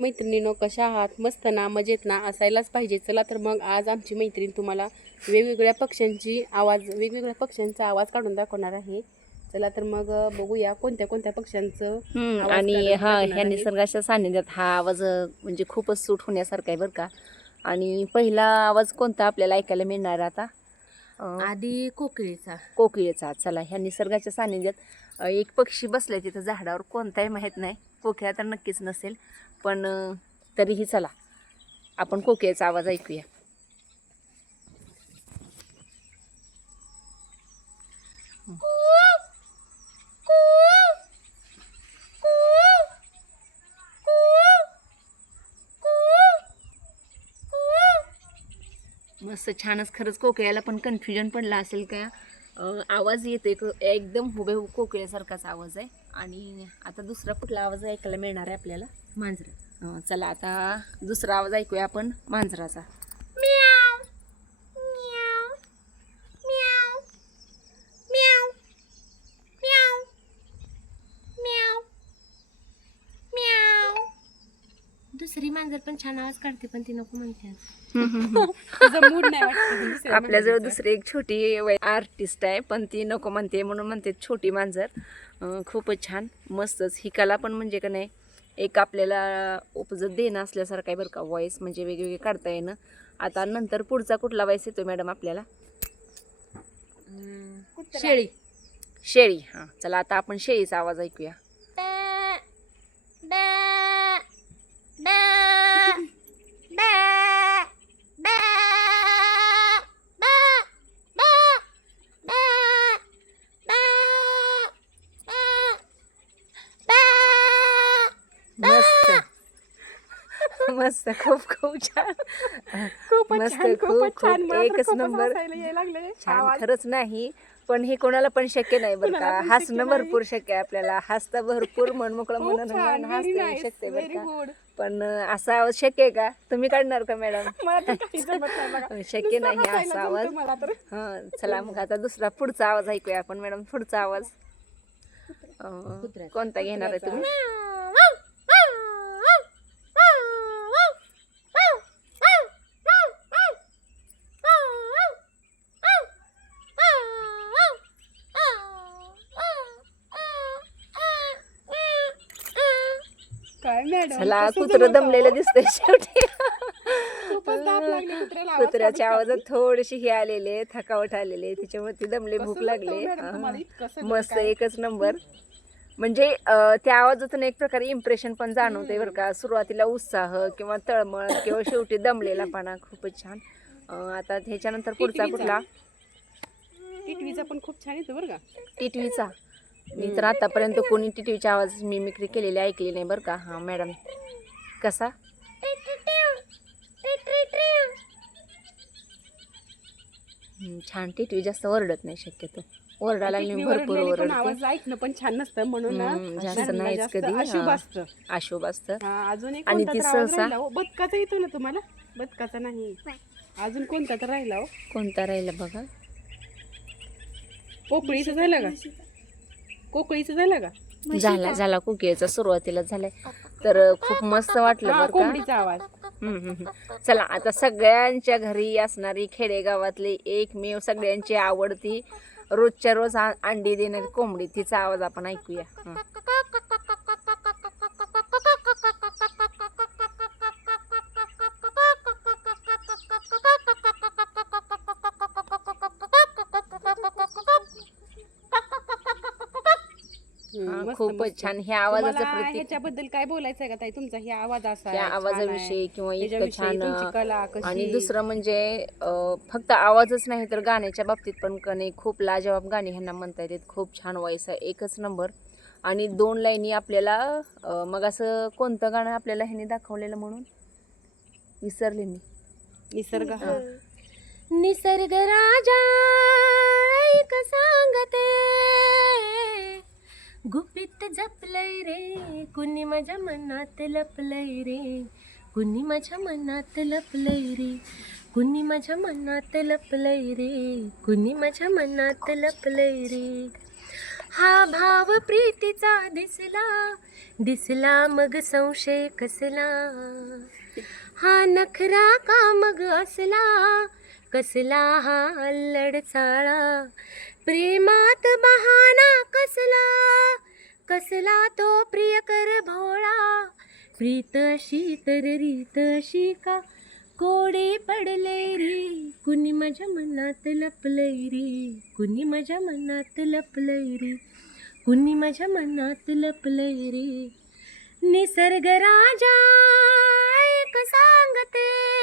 मैत्रिणीनो कशा आहात? मस्त ना मजेत ना? असायलाच पाहिजे. चला तर मग आज आमची मैत्रीण तुम्हाला वेगवेगळ्या पक्ष्यांची आवाज वेगवेगळ्या पक्ष्यांचा आवाज काढून दाखवणार आहे. चला तर मग बघूया कोणत्या कोणत्या पक्ष्यांचं आणि हा ह्या. निसर्गाच्या सान्निध्यात हा आवाज म्हणजे खूपच सूट होण्यासारखा आहे बरं का. आणि पहिला आवाज कोणता आपल्याला ऐकायला मिळणार आता? आधी कोकिळीचा. कोकिळेचा. चला ह्या निसर्गाच्या सान्निध्यात अ, एक पक्षी बसलाय तिथं झाडावर. कोणताही माहीत नाही. कोकिळा तर नक्कीच नसेल. पण तरीही चला आपण कोकिळेचा आवाज ऐकूया. मस्त छानच खरंच कोकळ्याला पण कन्फ्युजन पडला असेल का? आवाज येतो एक एकदम हुबेहूब कोकळ्यासारखाच आवाज आहे. आणि आता दुसरा कुठला आवाज ऐकायला मिळणार आहे आपल्याला? मांजरा. चला आता दुसरा आवाज ऐकूया आपण मांजराचा. दुसरी मांजर पण छान आवाज काढते पण ती नको म्हणते. मूड नाही वाटत दुसऱ्या आपल्याजवळ. दुसरी एक छोटी आर्टिस्ट आहे पण ती नको म्हणते म्हणून म्हणते छोटी मांजर. खूपच छान मस्तच. हिकाला पण म्हणजे का नाही एक आपल्याला उपजत देणं असल्यासारखं आहे बरं का वॉईस म्हणजे वेगवेगळे काढता येणं. आता नंतर पुढचा कुठला वॉईस येतो मॅडम आपल्याला? शेळी. शेळी हां. चला आता आपण शेळीचा आवाज ऐकूया. मस्त खूप खूप छान खूपच मस्त, छान खूप, खूपच छान खूप, मला तर एकच खूपच नंबर. हसायला यायला लागलंय. छान. खरंच नाही पण हे कोणाला पण शक्य नाही बरं कोणाला का पण हसणं शक्य भरपूर शक्य आहे आपल्याला हसता भरपूर मन मोकळं खूप छान, हसता very येऊ nice, शकते बरं का. पण अं, असा आवाज शक्य आहे का तुम्ही काढणार का मॅडम मला तर काही जमत नाही बघा. शक्य नुसतं नाही हसायला असा जमतं आवाज मला तर. हा चला मग आता दुसरा पुढचा आवाज ऐकूया आपण मॅडम पुढचा आवाज अं. कोणता घेणार आहे. तुम्ही काय मॅडम? कसं कुत्र? दमलेलं दिसतंय शेवटी. लागले कुत्र्याच्या आवाजात थोडीशी हे आलेले थकावट आलेले त्याच्यामुळे ती दमले भूक लागली हा. सगळं मस्त? एकच नंबर. म्हणजे त्या आवाजातून एक प्रकारे इम्प्रेशन पण जाणवते बरं का. सुरुवातीला उत्साह किंवा तळमळ किंवा शेवटी दमलेलापणा खूपच छान. आता ह्याच्यानंतर पुढचा. कुठला? टिटवीचा पण खूप छान येतो बरं का. टिटवीचा. मी तर आतापर्यंत कोणी टिटवीचा आवाज मिमिक्री केलेली ऐकली नाही बरं का. हां मॅडम कसा? छान. टिटवी जास्त ओरडत नाही शक्यतो. ओरडा लागली टिटवी भरपूर आवाज ऐकणं पण छान नसतं म्हणून जास्त नाहीच कधी, अशुभ. असतं. आशोब असतं. अजून आणि ती सहसा- हो? बदकाचा येतो ना तुम्हाला? बदकाचा नाही. अजून कोणता तर राहिला हो? कोणता राहिला बघा. पोकळीचं झालं का? कोकळीचं झालं का? झाला झाला कुकीचा सुरुवातीला झालाय. तर खूप मस्त वाटलं हा, बरं का? कोंबडीचा आवाज. हम्म, हम्म, हम्म. चला आता सगळ्यांच्या घरी असणारी खेडेगावातली एकमेव सगळ्यांची आवडती रोजच्या रोज आ- अंडी देणारी कोंबडी तिचा आवाज आपण ऐकूया. हं. हम्म, हा, मस्त, खूपच मस्त. छान. ह्या आवाजाचं तुम्हाला प्रतीक. ह्याच्याबद्दल काय बोलायचं आहे का ताई? तुमचा हे आवाज असा आहे, त्या छान आहे. आवाजाविषयी किंवा इतकं त्याच्याविषयी छान तुमची कला कशी? आणि दुसरं म्हणजे अं, फक्त आवाजच नाही तर गाण्याच्या बाबतीत पण कणे खूप लाजवाब गाणी ह्यांना म्हणता येतात. खूप छान वॉइस आहे एकच नंबर आणि दोन लाईनी आपल्याला अं, मग असं कोणतं गाणं आपल्याला ह्याने दाखवलेलं म्हणून? विसरले मी निसर्ग हा. निसर्ग राजा ऐक सांगते. गुपित जपलय रे कुणी माझ्या मनात लपलय रे. कुणी माझ्या मनात लपलय रे कुणी माझ्या मनात लपलय रे. कुणी माझ्या मनात लपलय रे. हा भाव प्रीतीचा दिसला दिसला मग संशय कसला. हा नखरा का मग असला कसला हा अल्लड चाळा? प्रेमात बहाना कसला? कसला तो प्रियकर भोळा? प्रीत शीतर रीत शिका कोडे पडले रे? कुणी माझ्या मनात लपलय रे? कुणी माझ्या मनात लपलय रे? कुणी माझ्या मनात लपलय रे? निसर्ग राजा एक सांगते.